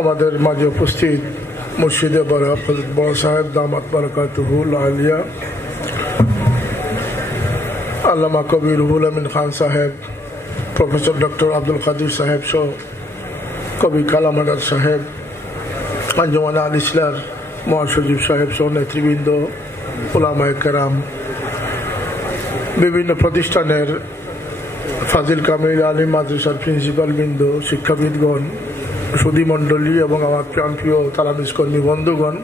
আমাদের মাঝে উপস্থিত মুর্শিদে বড় বড় সাহেব দামাত বারাকাতুহুল আলিয়া আল্লামা কবি রুহুল আমিন খান সাহেব, প্রফেসর ডক্টর আব্দুল কাদির সাহেব সহ কবি কালাম আজাদ সাহেব, আঞ্জুমান আল ইসলার মহাসচিব সাহেব সহ নেতৃবৃন্দ, উলামায়ে কেরাম, বিভিন্ন প্রতিষ্ঠানের ফাজিল কামিল আলিম মাদ্রাসার প্রিন্সিপাল বৃন্দ, শিক্ষাবিদগণ, সুধী মণ্ডলী এবং আমার প্রাণপ্রিয় তালামিজ কর্মী বন্ধুগণ,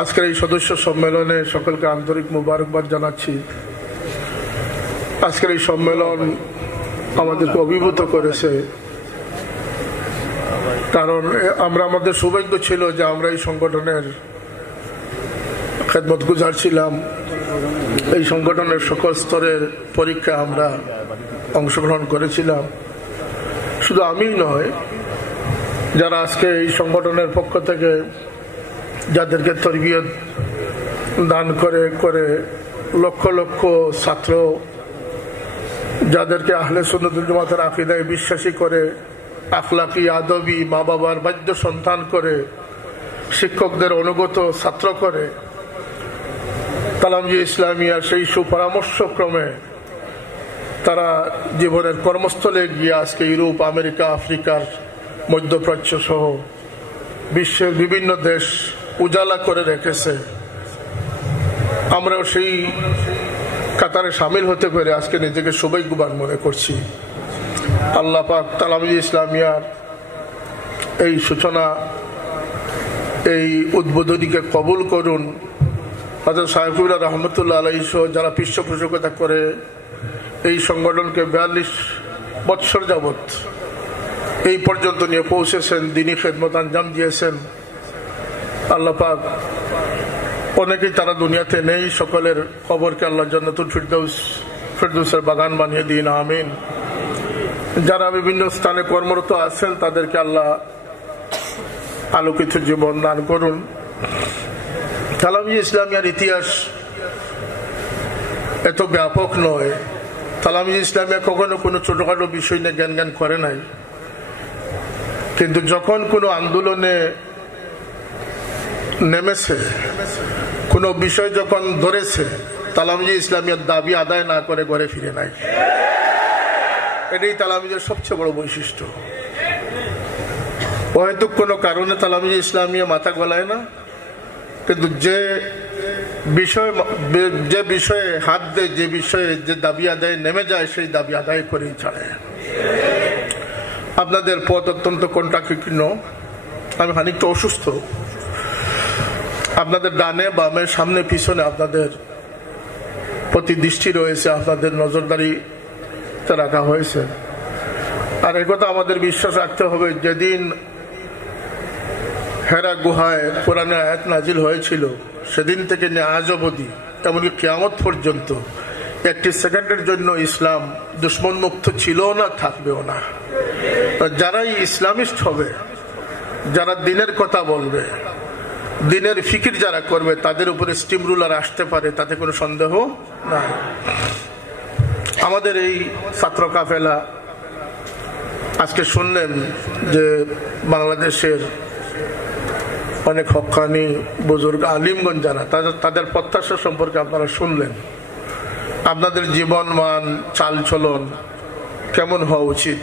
আজকের এই সদস্য সম্মেলনে সকলকে আন্তরিক মোবারকবাদ জানাচ্ছি। আজকের এই সম্মেলন আমাদেরকে অভিভূত করেছে, কারণ আমাদের সৌভাগ্য ছিল যে আমরা এই সংগঠনের খেদমত গুজার ছিলাম। এই সংগঠনের সকল স্তরের পরীক্ষা আমরা অংশগ্রহণ করেছিলাম। শুধু আমি নয়, যারা আজকে এই সংগঠনের পক্ষ থেকে যাদেরকে তরবিয়ত দান করে করে লক্ষ লক্ষ ছাত্র, যাদেরকে আহলে সুন্নাত ওয়াল জামাতের আকীদায় বিশ্বাসী করে, আখলাকি আদবি মা বাবার বাধ্য সন্তান করে, শিক্ষকদের অনুগত ছাত্র করে, তালামজি ইসলামিয়ার সেই সুপরামর্শক্রমে তারা জীবনের কর্মস্থলে গিয়ে আজকে ইউরোপ, আমেরিকা, আফ্রিকার, মধ্যপ্রাচ্য সহ বিশ্বের বিভিন্ন দেশ উজালা করে রেখেছে। আমরাও সেই কাতারে সামিল হতে পেরে আজকে নিজেকে সৌভাগ্যবান মনে করছি। আল্লাহ পাক তালামজি ইসলামিয়ার এই সূচনা, এই উদ্বোধনীকে কবুল করুন। হযরত সাইফুল্লাহ রহমতুল্লাহ আলাইহি সহ যারা পৃষ্ঠপোষকতা করে এই সংগঠনকে 42 বৎসর যাবৎ এই পর্যন্ত নিয়ে পৌঁছেছেন, দিনী খেদমত আঞ্জাম দিয়েছেন, আল্লাহ পাক অনেকেই তারা দুনিয়াতে নেই, সকলের কবরকে আল্লাহ জান্নাতুল ফিরদৌসের বাগান বানিয়ে দিন, আমিন। যারা বিভিন্ন স্থানে কর্মরত আছেন তাদেরকে আল্লাহ আলোকিত জীবন দান করুন। তালামজি ইসলামিয়ার ইতিহাস এত ব্যাপক নয়। তালামজি ইসলামিয়া কখনো কোনো ছোটখাটো বিষয় নিয়ে জ্ঞান করে নাই, কিন্তু যখন কোনো আন্দোলনে নেমেছে, কোনো বিষয় যখন ধরেছে, তালামজি ইসলামিয়ার দাবি আদায় না করে ঘরে ফিরে নাই। এটাই তালামজির সবচেয়ে বড় বৈশিষ্ট্য। হয়তো কোনো কারণে তালামজি ইসলামিয়া মাথা গলায় না, কিন্তু যে বিষয়ে হাত দেয়, যে বিষয়ে যে দাবি আদায় নেমে যায়, সেই দাবি আদায় করেই ছাড়ে। আপনাদের পথ অত্যন্ত কণ্ঠাকীর্ণ, আমি খানিকটা অসুস্থ। আপনাদের ডানে বামে সামনে পিছনে আপনাদের প্রতি দৃষ্টি রয়েছে, আপনাদের নজরদারিতে রাখা হয়েছে। আর একথা আমাদের বিশ্বাস রাখতে হবে, যেদিন হেরা গুহায় কোরআনে আয়াত নাজিল হয়েছিল, সেদিন থেকে নিয়ে আজ অবধি, এমনকি কিয়ামত পর্যন্ত একটি সেকেন্ডের জন্য ইসলাম দুশ্মন মুক্ত ছিল না, থাকবেও না। যারাই ইসলামিস্ট হবে, যারা দিনের কথা বলবে, দিনের ফিকির যারা করবে, তাদের উপরে স্টিম রুলার আসতে পারে, তাতে কোনো সন্দেহ নাই। আমাদের এই ছাত্র কাফেলা আজকে শুনলেন যে বাংলাদেশের অনেক হক্কানি বুজুর্গ আলিমগণ যারা, তাদের প্রত্যাশা সম্পর্কে আপনারা শুনলেন। আপনাদের জীবন মান, চাল চলন কেমন হওয়া উচিত,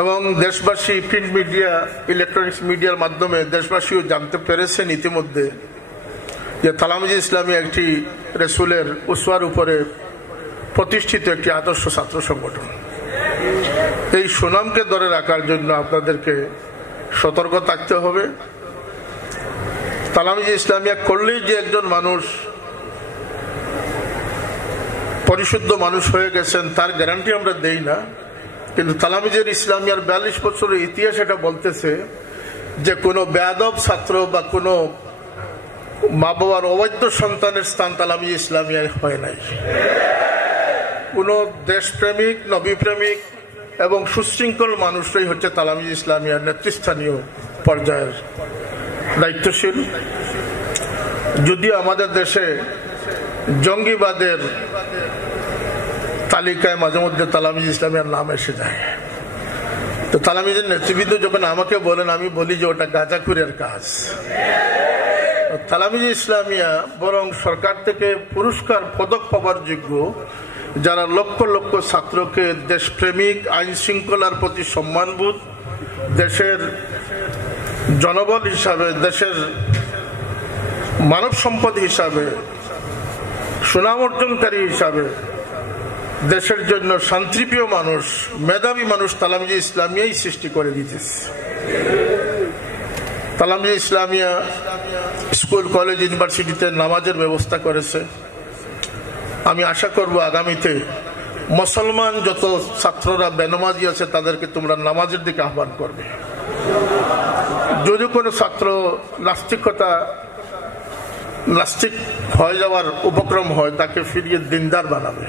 এবং দেশবাসী প্রিন্ট মিডিয়া, ইলেকট্রনিক্স মিডিয়ার মাধ্যমে দেশবাসীও জানতে পেরেছেন ইতিমধ্যে যে তালামজি ইসলামী একটি রাসূলের উসওয়ার উপরে প্রতিষ্ঠিত একটি আদর্শ ছাত্র সংগঠন। এই সুনামকে ধরে রাখার জন্য আপনাদেরকে সতর্ক থাকতে হবে। তালামজি ইসলামিয়া করলেই যে একজন মানুষ পরিশুদ্ধ মানুষ হয়ে গেছেন তার গ্যারান্টি আমরা দেই না, কিন্তু তালামিজের ইসলামিয়ার 42 বছরের ইতিহাস এটা বলতেছে যে কোনো বেয়াদব ছাত্র বা কোনো মা বাবার অবৈধ সন্তানের স্থান তালামিজ ইসলামিয়ায় হয় নাই। কোন দেশপ্রেমিক, নবীপ্রেমিক এবং সুশৃঙ্খল মানুষরাই হচ্ছে তালামিজ ইসলামিয়ার নেতৃস্থানীয় পর্যায়ের দায়িত্বশীল। যদিও আমাদের দেশে জঙ্গিবাদের তালিকায় মাঝে মধ্যে তালামিজ ইসলামিয়ার নাম এসে যায়, তো তালামিজের নেতৃবৃন্দ যখন আমাকে বলেন, আমি বলি যে ওটা গাঁজাখুরের কাজ। তালামিজ ইসলামিয়া বরং সরকার থেকে পুরস্কার পদক পাওয়ার যোগ্য, যারা লক্ষ লক্ষ ছাত্রকে দেশপ্রেমিক, আইন শৃঙ্খলার প্রতি সম্মানবোধ, দেশের জনবল হিসাবে, দেশের মানব সম্পদ হিসাবে, সুনাম অর্জনকারী হিসাবে, দেশের জন্য শান্তিপ্রিয় মানুষ, মেধাবী মানুষ তালামিজ ইসলামিয়াই সৃষ্টি করে দিতেছে। তালামিজ ইসলামিয়া স্কুল, কলেজ, ইউনিভার্সিটিতে নামাজের ব্যবস্থা করেছে। আমি আশা করব আগামীতে মুসলমান যত ছাত্ররা বেনামাজি আছে তাদেরকে তোমরা নামাজের দিকে আহ্বান করবে। যদি কোনো ছাত্র নাস্তিক হয়ে যাওয়ার উপক্রম হয়, তাকে ফিরিয়ে দিনদার বানাবে।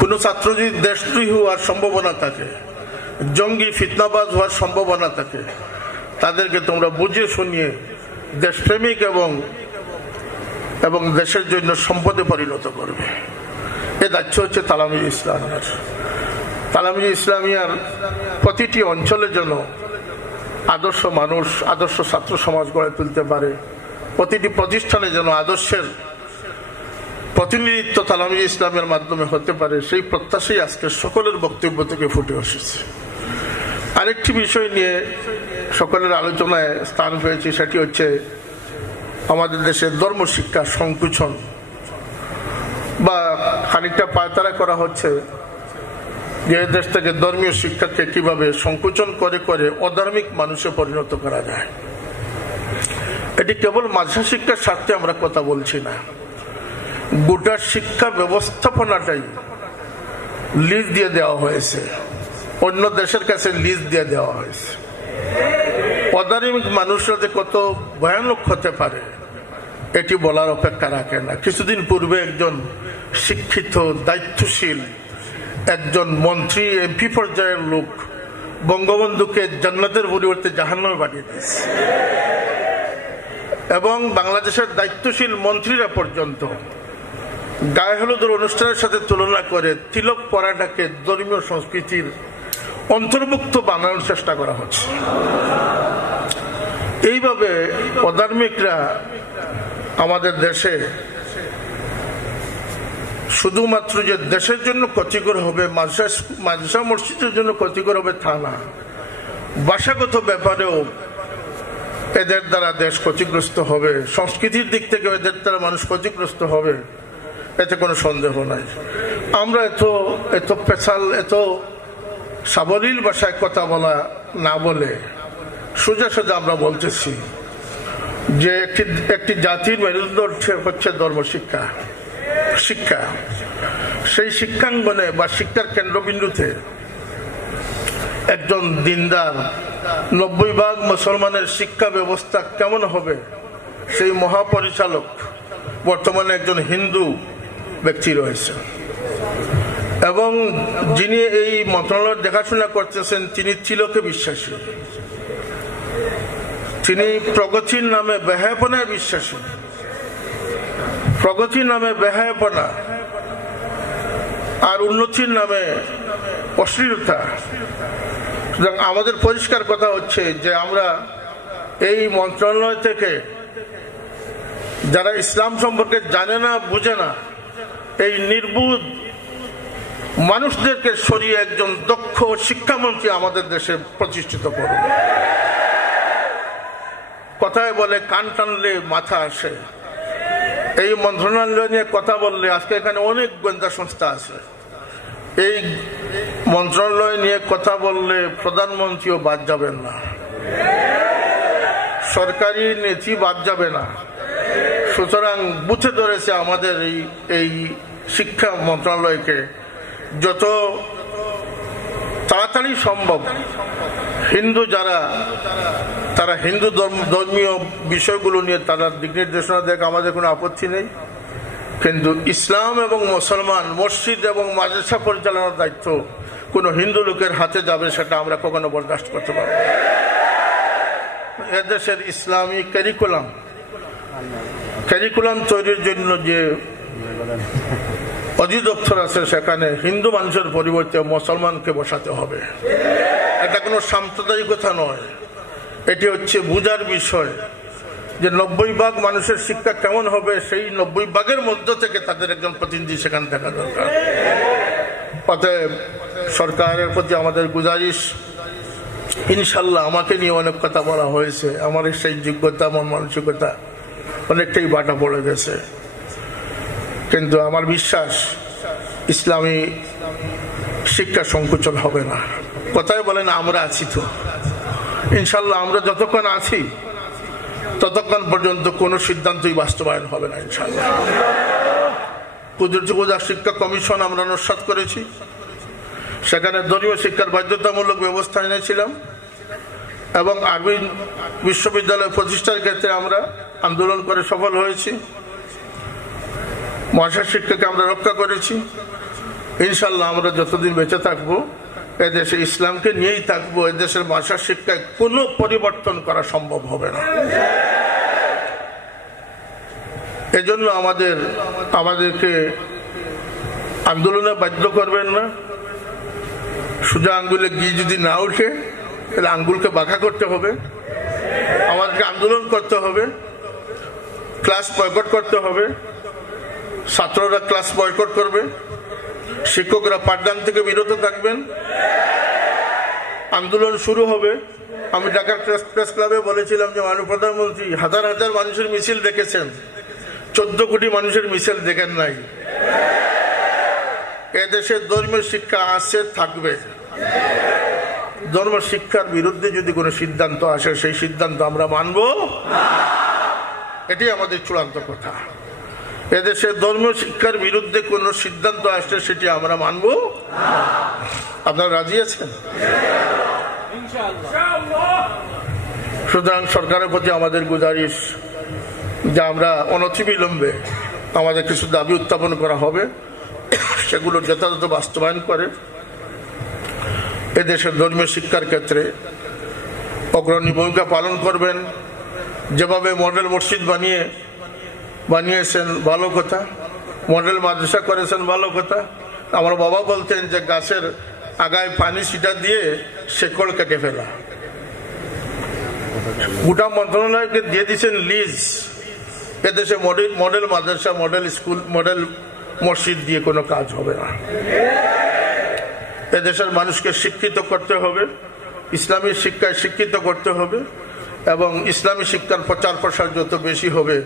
কোন ছাত্র যদি দেশদ্রোহী হওয়ার সম্ভাবনা থাকে, জঙ্গি ফিতনাবাজ হওয়ার সম্ভাবনা থাকে, তাদেরকে তোমরা বুঝিয়ে শুনিয়ে দেশপ্রেমিক এবং দেশের জন্য সম্পদে পরিণত করবে। এ দায়িত্ব হচ্ছে তালামিজ ইসলামিয়ার। তালামিজ ইসলামিয়ার প্রতিটি অঞ্চলে যেন আদর্শ মানুষ, আদর্শ ছাত্র সমাজ গড়ে তুলতে পারে, প্রতিটি প্রতিষ্ঠানে যেন আদর্শের প্রতিনিধিত্ব তালামিজ ইসলামের মাধ্যমে হতে পারে, সেই প্রত্যাশাই আজকে সকলের বক্তব্য থেকে ফুটে এসেছে। আরেকটি বিষয় নিয়ে সকলের আলোচনায় স্থান পেয়েছে, সেটি হচ্ছে আমাদের দেশের ধর্ম শিক্ষা সংকুচন বা খানিকটা পায়তারা করা হচ্ছে, যে দেশ থেকে ধর্মীয় শিক্ষাকে কিভাবে সংকুচন করে করে অধার্মিক মানুষে পরিণত করা যায়। এটি কেবল মাদ্রাসা শিক্ষার স্বার্থে আমরা কথা বলছি না, গোটা শিক্ষা ব্যবস্থাপনাটাই লিজ দিয়ে দেওয়া হয়েছে, অন্য দেশের কাছে লিজ দিয়ে দেওয়া হয়েছে। অধার্মিক মানুষরা যে কত ভয়ানক হতে পারে এটি বলার অপেক্ষা রাখে না। কিছুদিন পূর্বে একজন শিক্ষিত, দায়িত্বশীল একজন মন্ত্রী, এমপি পর্যায়ের লোক বঙ্গবন্ধুকে জান্নাতের পরিবর্তে জাহান্নামে পাঠিয়ে দিয়েছে, এবং বাংলাদেশের দায়িত্বশীল মন্ত্রীরা পর্যন্ত গায়ে হলুদের অনুষ্ঠানের সাথে তুলনা করে তিলক পরাটাকে ধর্মীয় সংস্কৃতির অন্তর্ভুক্ত বানানোর চেষ্টা করা হচ্ছে। এইভাবে অধার্মিকরা আমাদের দেশে শুধুমাত্র যে দেশের জন্য ক্ষতিকর হবে, মাদ্রাসা মসজিদের জন্য ক্ষতিকর হবে তা না, ভাষাগত ব্যাপারেও এদের দ্বারা দেশ ক্ষতিগ্রস্ত হবে, সংস্কৃতির দিক থেকে এদের দ্বারা মানুষ ক্ষতিগ্রস্ত হবে, এতে কোনো সন্দেহ নাই। আমরা এত পেশাল, এত সাবলীল ভাষায় কথা বলা না বলে সোজা সোজা আমরা বলতেছি যে একটি জাতির মেরুদণ্ড হচ্ছে ধর্ম শিক্ষা। সেই শিক্ষাঙ্গনে বা শিক্ষার কেন্দ্রবিন্দুতে একজন দিনদার 90% মুসলমানের শিক্ষা ব্যবস্থা কেমন হবে, সেই মহাপরিচালক বর্তমানে একজন হিন্দু ব্যক্তি রয়েছে, এবং যিনি এই মন্ত্রণালয় দেখাশোনা করতেছেন তিনি তিলকে বিশ্বাসী, তিনি প্রগতির নামে বেহায়াপনায় বিশ্বাসী, প্রগতির নামে বেহায়াপনা আর উন্নতির নামে অশ্লীলতা। আমাদের পরিষ্কার কথা হচ্ছে যে আমরা এই মন্ত্রণালয় থেকে যারা ইসলাম সম্পর্কে জানে না, বুঝে না, এই নির্বুধ মানুষদেরকে সরিয়ে একজন দক্ষ শিক্ষামন্ত্রী আমাদের দেশে প্রতিষ্ঠিত করবে। কথায় বলে কান টানলে মাথা আসে। এই মন্ত্রণালয় নিয়ে কথা বললে, আজকে এখানে অনেক গোয়েন্দা সংস্থা আছে, এই মন্ত্রণালয় নিয়ে কথা বললে প্রধানমন্ত্রীও বাদ যাবেন না, সরকারি নীতি বাদ যাবে না। সুতরাং বুঝে ধরেছে আমাদের এই শিক্ষা মন্ত্রণালয়কে যত তাড়াতাড়ি সম্ভব হিন্দু যারা, তারা হিন্দু ধর্মীয় বিষয়গুলো নিয়ে তারা দিক নির্দেশনা দেখ, আমাদের কোনো আপত্তি নেই, কিন্তু ইসলাম এবং মুসলমান, মসজিদ এবং মাদ্রাসা পরিচালনার দায়িত্ব কোনো হিন্দু লোকের হাতে যাবে সেটা আমরা কখনো বরদাস্ত করতে পারব না। এদেশের ইসলামী ক্যারিকুলাম তৈরির জন্য যে অধিদপ্তর আছে, সেখানে হিন্দু মানুষের পরিবর্তে মুসলমানকে বসাতে হবে। এটা কোনো সাম্প্রদায়িকতা নয়, এটি হচ্ছে বুঝার বিষয় যে 90% মানুষের শিক্ষা কেমন হবে, সেই 90% মধ্য থেকে তাদের একজন প্রতিনিধি সেখানে থাকা দরকার। অতএব সরকারের প্রতি আমাদের গুজারিশ, ইনশাল্লাহ আমাকে নিয়ে অনেক কথা বলা হয়েছে, আমার সেই যোগ্যতা মন মানসিকতা অনেকটাই বাটা পড়ে গেছে, কিন্তু আমার বিশ্বাস ইসলামী শিক্ষা সংকোচন হবে না। কথায় বলেন আমরা আছি তো, ইনশাল্লাহ আমরা যতক্ষণ আছি ততক্ষণ পর্যন্ত কোন সিদ্ধান্তই বাস্তবায়ন হবে না ইনশাল্লাহ। কুদরত শিক্ষা কমিশন আমরা নস্যাৎ করেছি, সেখানে ধর্মীয় শিক্ষার বাধ্যতামূলক ব্যবস্থা এনেছিলাম এবং আরবি বিশ্ববিদ্যালয় প্রতিষ্ঠার ক্ষেত্রে আমরা আন্দোলন করে সফল হয়েছি। ভাষা শিক্ষাকে আমরা রক্ষা করেছি। ইনশাল্লাহ আমরা যতদিন বেঁচে থাকবো এদেশে ইসলামকে নিয়েই থাকবো, এদেশের ভাষা শিক্ষায় কোনো পরিবর্তন করা সম্ভব হবে না। এজন্য আমাদেরকে আন্দোলনে বাধ্য করবেন না। সোজা আঙ্গুলে গিয়ে যদি না উঠে তাহলে আঙ্গুলকে বাঁকা করতে হবে, আমাদেরকে আন্দোলন করতে হবে, ক্লাস বয়কট করতে হবে, ছাত্ররা ক্লাস বয়কট করবে, শিক্ষকরা পাঠদান থেকে বিরত থাকবেন, আন্দোলন শুরু হবে। আমি ঢাকা প্রেস ক্লাবে বলেছিলাম যে মাননীয় প্রধানমন্ত্রী হাজার হাজার মানুষের মিছিল দেখেছেন, 14 কোটি মানুষের মিছিল দেখেন নাই। এদেশে ধর্মীয় শিক্ষা আছে, থাকবে। ধর্ম শিক্ষার বিরুদ্ধে যদি কোনো সিদ্ধান্ত আসে সেই সিদ্ধান্ত আমরা মানব, এটি আমাদের চূড়ান্ত কথা। এদেশে ধর্মীয় শিক্ষার বিরুদ্ধে কোন সিদ্ধান্ত আসলে সেটি আমরা মানব। আপনারা রাজি আছেন? সুতরাং সরকারের প্রতি আমাদের গুজারিশ যে আমরা অনতিবিলম্বে আমাদের কিছু দাবি উত্থাপন করা হবে, সেগুলো যথাযথ বাস্তবায়ন করে এদেশের ধর্মীয় শিক্ষার ক্ষেত্রে অগ্রণী ভূমিকা পালন করবেন। যেভাবে মডেল মসজিদ বানিয়েছেন ভালো কথা, মডেল মাদ্রাসা করেছেন ভালো কথা। আমার বাবা বলতেন যে গাছের আগায় পানি ছিটা দিয়ে শেকড় কেটে ফেলা। গোটা মন্ত্রণালয়কে দিয়ে দিচ্ছেন লিজ, এদেশে মডেল মাদ্রাসা, মডেল স্কুল, মডেল মসজিদ দিয়ে কোনো কাজ হবে না। এদেশের মানুষকে শিক্ষিত করতে হবে, ইসলামী শিক্ষায় শিক্ষিত করতে হবে এবং ইসলামী শিক্ষার প্রচার প্রসার যত বেশি হবে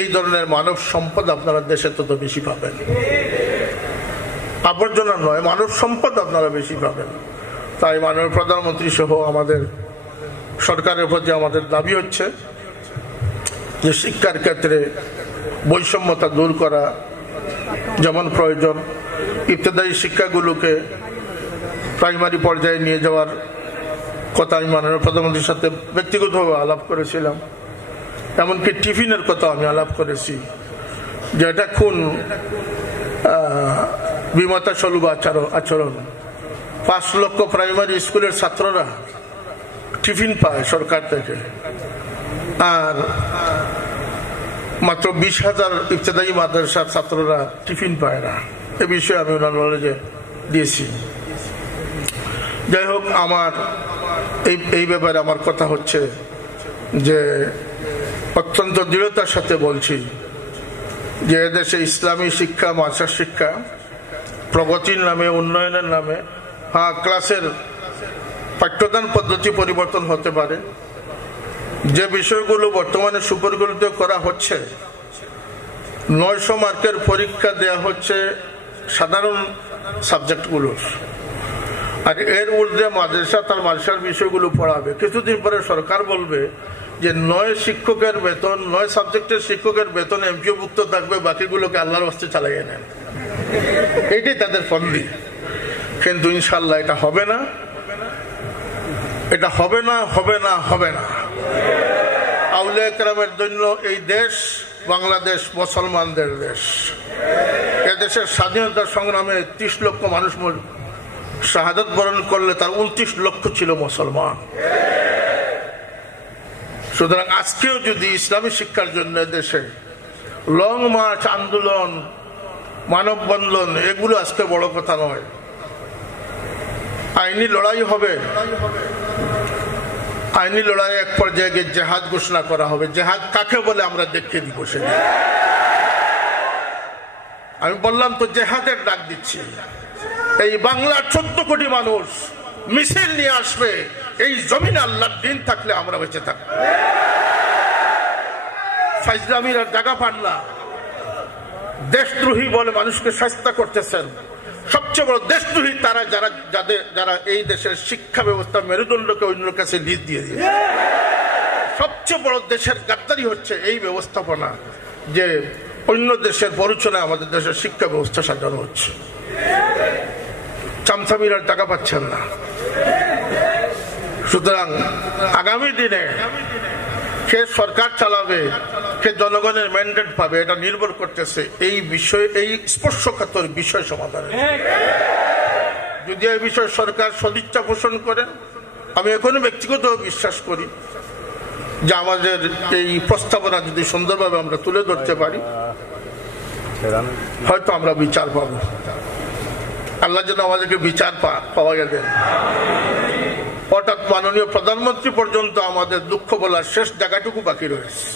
এই ধরনের মানব সম্পদ আপনারা দেশে তত বেশি পাবেন। আবর্জনা নয়, মানব সম্পদ আপনারা বেশি পাবেন। তাই মাননীয় প্রধানমন্ত্রী সহ আমাদের সরকারের প্রতি আমাদের দাবি হচ্ছে যে শিক্ষার ক্ষেত্রে বৈষম্যতা দূর করা যেমন প্রয়োজন, ইবতেদায়ী শিক্ষাগুলোকে প্রাইমারি পর্যায়ে নিয়ে যাওয়ার কথা আমি মাননীয় প্রধানমন্ত্রীর সাথে ব্যক্তিগতভাবে আলাপ করেছিলাম। এমনকি টিফিনের কথা আমি আলাপ করেছি, যে এটা কোন বিমাতা সলুব আচরণ। 5 লক্ষ প্রাইমারি স্কুলের ছাত্ররা টিফিন পায় সরকার থেকে, আর মাত্র 20,000 ইবতেদায়ী মাদ্রাসার ছাত্ররা টিফিন পায় না। এ বিষয়ে আমি ওনার নলেজে দিয়েছি। যাই হোক, আমার এই ব্যাপারে আমার কথা হচ্ছে যে অত্যন্ত দৃঢ়তার সাথে বলছি যে এদেশে ইসলামী শিক্ষা, মাদ্রাসা শিক্ষা প্রগতির নামে, উন্নয়নের নামে, ক্লাসের পাঠ্যদান পদ্ধতি পরিবর্তন হতে পারে। যে বিষয়গুলো বর্তমানে সুপরিকল্পিত করা হচ্ছে, 900 মার্কের পরীক্ষা দেয়া হচ্ছে সাধারণ সাবজেক্টগুলোর, আর এর ঊর্ধ্বে মাদ্রাসা তার মাদ্রাসার বিষয়গুলো পড়াবে। কিছুদিন পরে সরকার বলবে যে 9 শিক্ষকের বেতন, 9 সাবজেক্টের শিক্ষকের বেতন এমপিওভুক্ত থাকবে, বাকিগুলোকে আল্লাহর হস্তে চালিয়ে নেন। এইটাই তাদের ফন্দি। কিন্তু ইনশাল্লাহ এটা হবে না, এটা হবে না, হবে না, হবে না। আউলিয়া কেরামের জন্য এই দেশ বাংলাদেশ মুসলমানদের দেশ। এদেশের স্বাধীনতা সংগ্রামে 30 লক্ষ মানুষ শাহাদাত বরণ করলে তার 29 লক্ষ ছিল মুসলমান। সুতরাং আজকেও যদি ইসলামী শিক্ষার জন্য দেশে লং মার্চ আন্দোলন মানববন্ধন, এগুলো আজকে বড় কথা নয়। আইনি লড়াই হবে, আইনি লড়াই এক পর্যায়ে গিয়ে জেহাদ ঘোষণা করা হবে। জেহাদ কাকে বলে আমরা দেখতে দিব সেদিন। আমি বললাম তো জেহাদের ডাক দিচ্ছি। এই বাংলার 14 কোটি মানুষ মিছিল নিয়ে আসবে, এই জমিনে আল্লাহর দিন থাকলে আমরা বেঁচে থাকবো। ফাইজলামির আর জায়গা পান না। দেশদ্রোহী বলে মানুষকে শাস্তি করতেছেন। সবচেয়ে বড় দেশদ্রোহী তারা যারা এই দেশের শিক্ষা ব্যবস্থা মেরুদণ্ডকে অন্যের কাছে লিজ দিয়ে দিয়ে। সবচেয়ে বড় দেশের গাদ্দারি হচ্ছে এই ব্যবস্থাপনা, যে অন্য দেশের পরিচালনায় আমাদের দেশের শিক্ষা ব্যবস্থা সাজানো হচ্ছে। চামচামিরা টাকা পাচ্ছেন না। সুতরাং আগামী দিনে কে সরকার চালাবে, কে জনগণের ম্যান্ডেট পাবে, এটা নির্ভর করতেছে এই বিষয়ে, এই স্পর্শকাতর বিষয় সমাধানে। যদি এই বিষয়ে সরকার সদিচ্ছা পোষণ করেন, আমি এখনো ব্যক্তিগত বিশ্বাস করি যে আমাদের এই প্রস্তাবনা যদি সুন্দরভাবে আমরা তুলে ধরতে পারি, হয়তো আমরা বিচার পাবো। আল্লাহ যেন আমাদেরকে বিচার পাওয়া গেলেন। অর্থাৎ মাননীয় প্রধানমন্ত্রী পর্যন্ত আমাদের দুঃখ বলার শেষ জায়গাটুকু বাকি রয়েছে।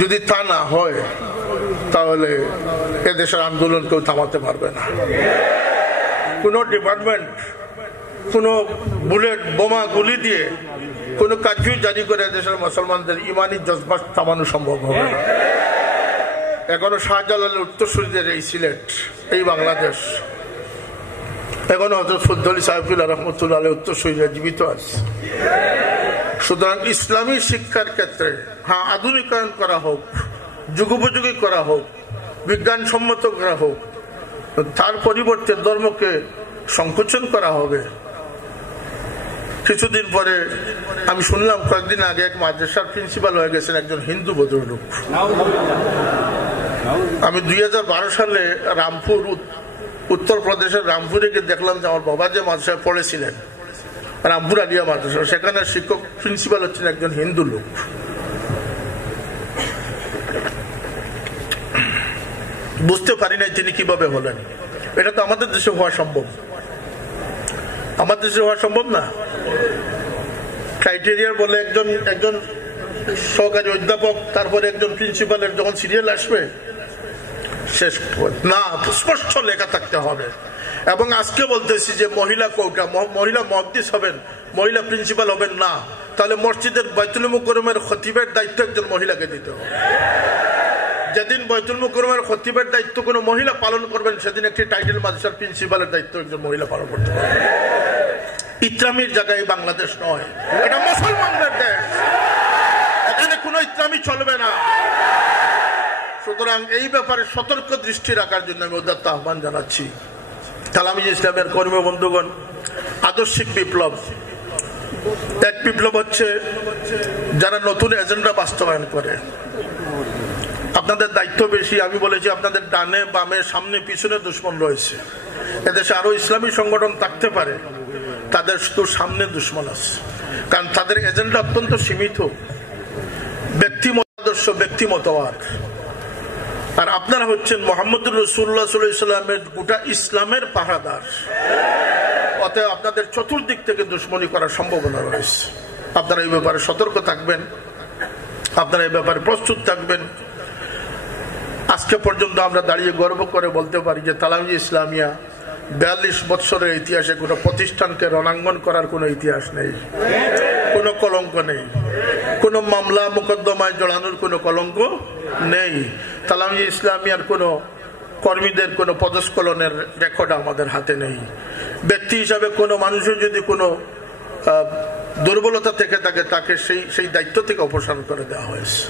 যদি তা না হয় তাহলে এদেশের আন্দোলন কেউ থামাতে পারবে না। কোন ডিপার্টমেন্ট কোন বুলেট বোমা গুলি দিয়ে কোন কারফিউ জারি করে দেশের মুসলমানদের ইমানি জজবা থামানো সম্ভব হবে না। এখনো শাহজালালের উত্তরসূরিদের এই সিলেট, এই বাংলাদেশ, এখনো হযরত ফজল সাহেবুল্লাহ রহমতুল্লাহ আলাইহি উত্তরসূরিরা জীবিত আছে। সুতরাং ইসলামী শিক্ষার ক্ষেত্রে আধুনিকায়ন করা হোক, যুগোপযোগী করা হোক, বিজ্ঞানসম্মত করা হোক, তার পরিবর্তে ধর্মকে সংকোচন করা হবে। কিছুদিন পরে আমি শুনলাম, কয়েকদিন আগে এক মাদ্রাসার প্রিন্সিপাল হয়ে গেছেন একজন হিন্দু ভদ্রলোক। আমি 2012 সালে রামপুর, উত্তরপ্রদেশের রামপুরে গিয়ে দেখলাম যে আমার বাবা যে মাদ্রাসায় পড়েছিলেন, রামপুর আলিয়া মাদ্রাসা, সেখানে শিক্ষক প্রিন্সিপাল হচ্ছেন একজন হিন্দু লোক। বুঝতে পারি নাই তিনি কিভাবে হলেন। এটা তো আমাদের দেশে হওয়া সম্ভব, আমাদের দেশে হওয়া সম্ভব না। ক্রাইটেরিয়া বলে একজন সহকারী অধ্যাপক, তারপরে একজন প্রিন্সিপালের যখন সিরিয়াল আসবে, শেষ না, স্পষ্ট লেখা থাকতে হবে। এবং আজকে বলতেছি যে মহিলা কোটা, মহিলা মুহাদ্দিস হবেন, মহিলা প্রিন্সিপাল হবেন না, তাহলে মসজিদের বাইতুল মুকাররমের খতিবের দায়িত্ব একজন মহিলাকে দিতে হবে। যেদিন বাইতুল মুকাররমের খতিবের দায়িত্ব কোনো মহিলা পালন করবেন, সেদিন একটি টাইটেল মাদ্রাসার প্রিন্সিপালের দায়িত্ব একজন মহিলা পালন করতে পারবে। ইসলামের জায়গায় বাংলাদেশ নয়, এটা মুসলমানদের দেশ, এখানে কোনো ইসলামী চলবে না। সুতরাং এই ব্যাপারে সতর্ক দৃষ্টি রাখার জন্য আমি উদাত্ত আহ্বান জানাচ্ছি। তালামিজ ইসলামের কর্মী বন্ধুগণ, আদর্শিক বিপ্লব, এক বিপ্লব হচ্ছে যারা নতুন এজেন্ডা বাস্তবায়ন করে। আপনাদের দায়িত্ব বেশি। আমি বলেছি আপনাদের ডানে বামে সামনে পিছনে দুশ্মন রয়েছে। এদেশে আরো ইসলামী সংগঠন থাকতে পারে, তাদের শুধু সামনে দুশ্মন আছে, কারণ তাদের এজেন্ডা অত্যন্ত সীমিত, ব্যক্তিমত আদর্শ, ব্যক্তিমতবাদ। আর আপনারা হচ্ছেন মুহাম্মদুর রাসূলুল্লাহ সাল্লাল্লাহু আলাইহি ওয়াসাল্লামের গোটা ইসলামের পাহারাদার। অতএব আপনাদের চতুর্দিক থেকে দুশ্মনী করার সম্ভাবনা রয়েছে। আপনারা এই ব্যাপারে সতর্ক থাকবেন, আপনারা এই ব্যাপারে প্রস্তুত থাকবেন। আজকে পর্যন্ত আমরা দাঁড়িয়ে গর্ব করে বলতে পারি যে তালামিজ ইসলামিয়া 42 বছরের ইতিহাসে কোনো প্রতিষ্ঠানকে রণাঙ্গন করার কোনো ইতিহাস নেই, কোনো কলঙ্ক নেই, কোনো মামলা মোকদ্দমায় জড়ানোর কোনো কলঙ্ক নেই। তালামিজ ইসলামিয়ার কোনো কর্মীদের কোনো পদস্খলনের রেকর্ড আমাদের হাতে নেই। ব্যক্তি হিসাবে কোনো মানুষের যদি কোনো দুর্বলতা থেকে থাকে, তাকে সেই দায়িত্ব থেকে অপসারণ করে দেওয়া হয়েছে।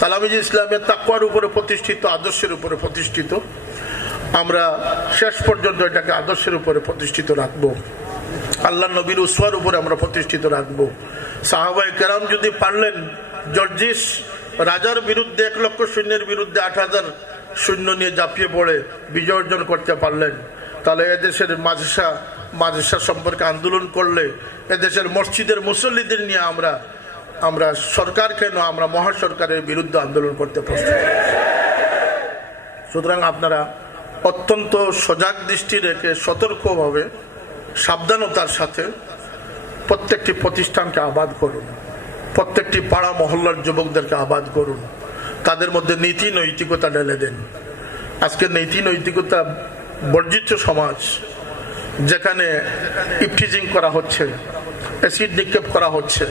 তালামিজ ইসলামিয়া তাকওয়ার উপরে প্রতিষ্ঠিত, আদর্শের উপরে প্রতিষ্ঠিত। আমরা শেষ পর্যন্ত এটাকে আদর্শের উপরে প্রতিষ্ঠিত রাখবো, আল্লাহ নবীর উসওয়ার উপরে আমরা প্রতিষ্ঠিত রাখবো। সাহাবায়ে কেরাম যদি পারলেন জর্জিস রাজার বিরুদ্ধে 1 লক্ষ সৈন্যের বিরুদ্ধে 8,000 সৈন্য নিয়ে ঝাঁপিয়ে পড়ে বিজয় অর্জন করতে পারলেন, তাহলে এদেশের মাদ্রাসা সম্পর্কে আন্দোলন করলে, এদেশের মসজিদের মুসল্লিদের নিয়ে আমরা সরকার কেন, আমরা মহাসরকারের বিরুদ্ধে আন্দোলন করতে প্রস্তুত। সুতরাং আপনারা অত্যন্ত সজাগ দৃষ্টি রেখে সতর্কভাবে সাবধানতার সাথে প্রত্যেকটি প্রতিষ্ঠানকে আবাদ করুন, প্রত্যেকটি পাড়া মহল্লার যুবকদেরকে আবাদ করুন, তাদের মধ্যে নীতি নৈতিকতা ঢেলে দেন। আজকে নীতি নৈতিকতা বর্জিত সমাজ, যেখানে ইফটিজিং করা হচ্ছে, অ্যাসিড নিক্ষেপ করা হচ্ছে।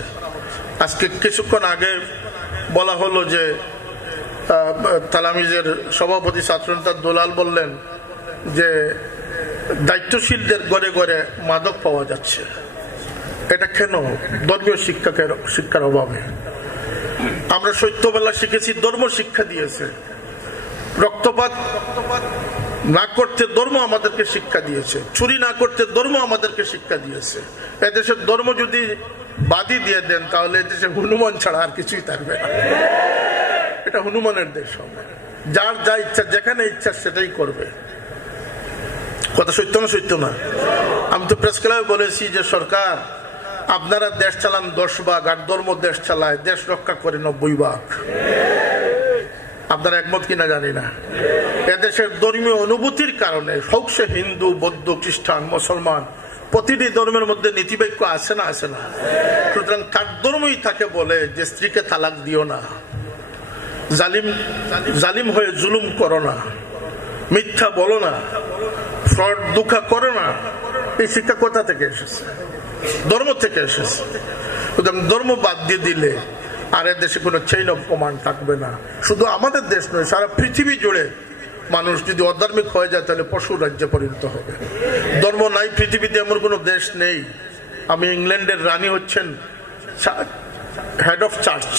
আজকে কিছুক্ষণ আগে বলা হলো যে তালামিজের সভাপতি ছাত্রনেতা দুলাল বললেন যে দায়িত্বশীলদের ঘরে ঘরে মাদক পাওয়া যাচ্ছে। এটা কেন? ধর্মীয় শিক্ষার অভাবে। আমরা সত্যবেলা শিখেছি, ধর্ম শিক্ষা দিয়েছে। রক্তপাত না করতে ধর্ম আমাদেরকে শিক্ষা দিয়েছে, চুরি না করতে ধর্ম আমাদেরকে শিক্ষা দিয়েছে। এদেশের ধর্ম যদি বাদই দিয়ে দেন তাহলে এদেশে হনুমান ছাড়া আর কিছুই থাকবে না। এটা হনুমানের দেশ হবে, যার যা ইচ্ছা যেখানে ইচ্ছা সেটাই করবে। কথা সত্য না সত্য না? আমি তো প্রেস ক্লাবে বলেছি যে সরকার আপনারা দেশ চালান 10 ভাগ, আর ধর্ম দেশ চালায়, দেশ রক্ষা করে 90 ভাগ। আপনারা একমত কিনা জানি না। এদেশের ধর্মীয় অনুভূতির কারণে হোক সে হিন্দু, বৌদ্ধ, খ্রিস্টান, মুসলমান, প্রতিটি ধর্মের মধ্যে নীতিবাক্য আছে না, আছে না? সুতরাং তার ধর্মই তাকে বলে যে স্ত্রীকে তালাক দিও না, জালিম হয়ে জুলুম করো না, মিথ্যা বলো না, ফ্রড দুঃখা করো না। এই শিক্ষা কোথা থেকে এসেছে? ধর্ম থেকে এসেছে। সুতরাং ধর্ম বাদ দিয়ে দিলে আর দেশে কোনো চেইন অফ কমান্ড থাকবে না। শুধু আমাদের দেশ নয়, সারা পৃথিবী জুড়ে মানুষ যদি অধার্মিক হয়ে যায় তাহলে পশু রাজ্যে পরিণত হবে। ধর্ম নাই পৃথিবীতে, এমন কোনো দেশ নেই। আমি ইংল্যান্ডের রানী হচ্ছেন হেড অফ চার্চ।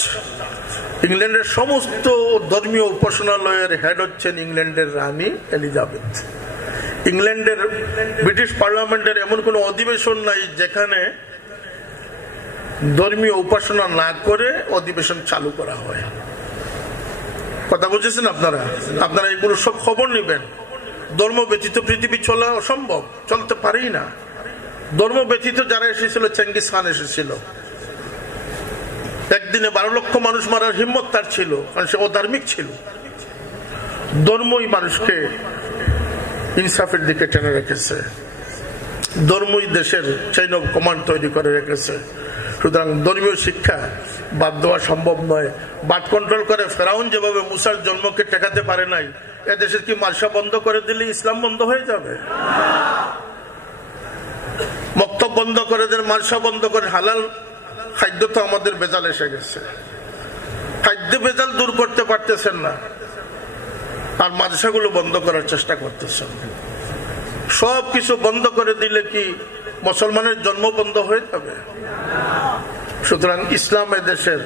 ইংল্যান্ডের সমস্ত ধর্মীয় উপাসনালয়ের হেড হচ্ছেন ইংল্যান্ডের রানী এলিজাবেথ। ইংল্যান্ডের ব্রিটিশ পার্লামেন্টের এমন কোন অধিবেশন নাই যেখানে ধর্মীয় উপাসনা না করে অধিবেশন চালু করা হয়। কথা বুঝেছেন আপনারা? আপনারা এগুলো সব খবর নেবেন। ধর্ম ব্যতীত পৃথিবী চলা অসম্ভব, চলতে পারেই না। ধর্ম ব্যতীত যারা এসেছিল, চেঙ্গিস খান এসেছিল, একদিনে 12 লক্ষ মানুষ মারার হিম্মত তার ছিল, কারণ সে অধার্মিক ছিল। ধর্মই মানুষকে ইনসাফের দিকে টেনে রেখেছে, ধর্মই দেশের চেইন অফ কমান্ড তৈরি করে রেখেছে। সুতরাং ধর্মীয় শিক্ষা বাদ দেওয়া সম্ভব নয়। বাদ কন্ট্রোল করে ফেরাউন যেভাবে মুসার জন্মকে টেকাতে পারে নাই, এদেশের কি মাদ্রাসা বন্ধ করে দিলে ইসলাম বন্ধ হয়ে যাবে? মক্তব বন্ধ করে দেন, মাদ্রাসা বন্ধ করে, হালাল খাদ্য তো আমাদের বেজাল এসে গেছে, খাদ্য বেজাল দূর করতে পারতেছেন না, আর মাদ্রাসাগুলো বন্ধ করার চেষ্টা করতেছেন। সবকিছু বন্ধ করে দিলে কি মুসলমানের জন্ম বন্ধ হয়ে যাবে? সুতরাং ইসলাম দেশের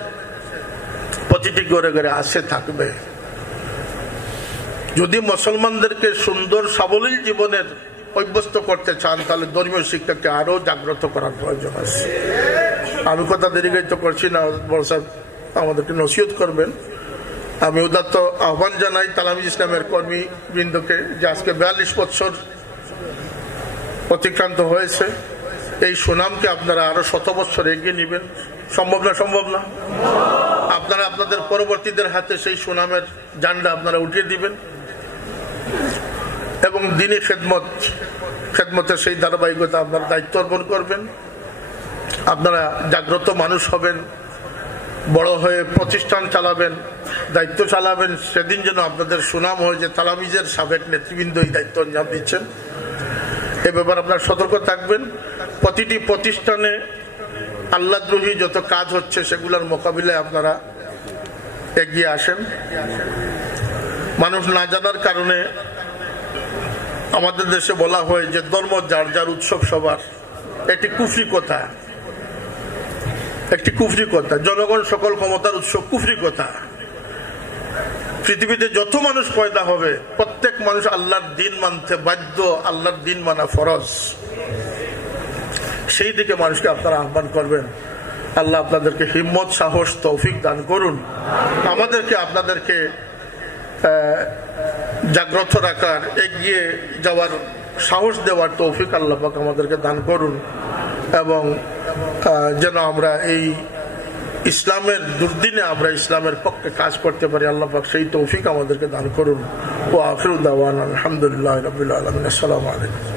প্রতিটি ঘরে ঘরে আসে থাকবে। যদি মুসলমানদেরকে সুন্দর সাবলীল জীবনের অভ্যস্ত করতে চান তাহলে ধর্মীয় শিক্ষাকে আরো জাগ্রত করার প্রয়োজন আছে। আমি কথা দীর্ঘায়িত করছি না, বড় সাহেব আমাদেরকে নসিহত করবেন। আমি উদাত্ত আহ্বান জানাই তালামিজ ইসলামের কর্মী বৃন্দকে যে আজকে 42 বছর অতিক্রান্ত হয়েছে, এই সুনামকে আপনারা আরো 100 বছর এগিয়ে নেবেন। সম্ভব না? সম্ভব না? আপনারা আপনাদের পরবর্তীদের হাতে সেই সুনামের ঝান্ডা আপনারা উঠিয়ে দিবেন এবং দ্বীনি খেদমতের সেই ধারাবাহিকতা আপনারা দায়িত্ব অর্পণ করবেন। আপনারা জাগ্রত মানুষ হবেন, বড় হয়ে প্রতিষ্ঠান চালাবেন, দায়িত্ব চালাবেন। সেদিন যেন আপনাদের সুনাম হয় যে তালামিজের সাবেক নেতৃবৃন্দ এই দায়িত্ব অঞ্জাম দিচ্ছেন। এ ব্যাপারে আপনারা সতর্ক থাকবেন। প্রতিটি প্রতিষ্ঠানে আল্লাহদ্রোহী যত কাজ হচ্ছে সেগুলোর মোকাবিলায় আপনারা এগিয়ে আসেন। মানুষ না জানার কারণে আমাদের দেশে বলা হয় যে ধর্ম যার যার, উৎসব সবার। একটি কুফরি কথা, একটি কুফরি কথা। জনগণ সকল ক্ষমতার উৎস, কুফরি কথা। পৃথিবীতে যত মানুষ পয়দা হবে প্রত্যেক মানুষ আল্লাহর দিন মানতে বাধ্য, আল্লাহর দিন মানা ফরজ। সেই দিকে মানুষকে আপনারা আহ্বান করবেন। আল্লাহ আপনাদেরকে হিম্মত, সাহস, তৌফিক দান করুন। আমাদেরকে আপনাদেরকে জাগ্রত রাখার, এগিয়ে যাওয়ার সাহস দেওয়ার তৌফিক আল্লাহ পাক আমাদেরকে দান করুন এবং যেন আমরা এই ইসলামের দুর্দিনে আমরা ইসলামের পক্ষে কাজ করতে পারি। আল্লাহ পাক সেই তৌফিক আমাদেরকে দান করুন। ওয়া আখিরু দাওয়ানা আলহামদুলিল্লাহি রাব্বিল আলামিন। আসসালামু আলাইকুম।